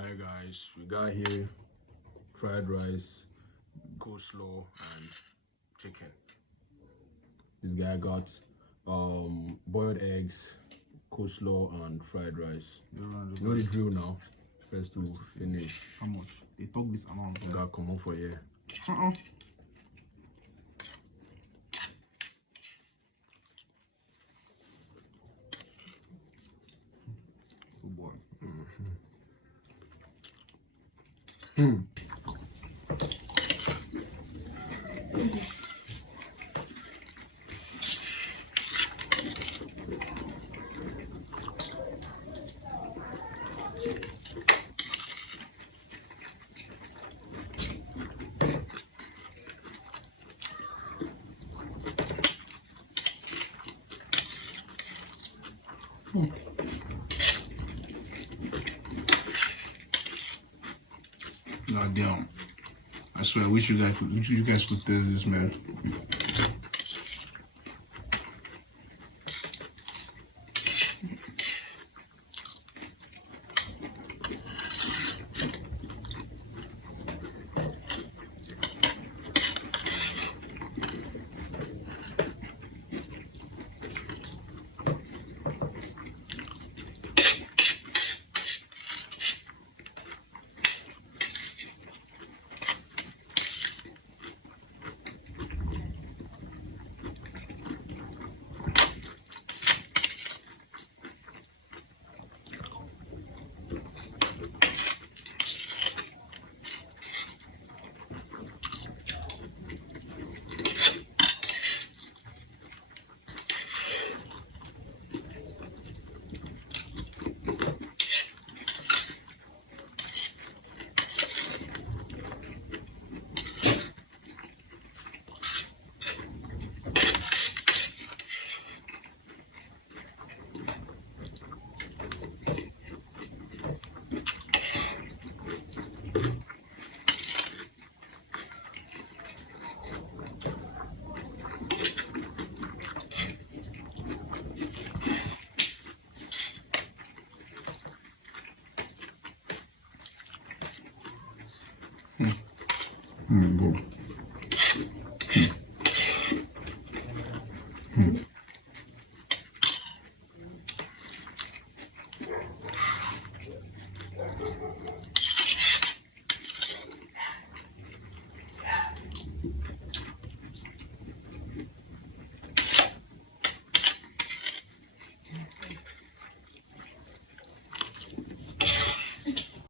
Hi guys, we got here fried rice, coleslaw, and chicken. This guy got boiled eggs, coleslaw, and fried rice. You know the drill now. First to finish. How much? They talk this amount. We got come on for here. Oh boy. God damn. I swear, I wish you guys could taste this, man. Go.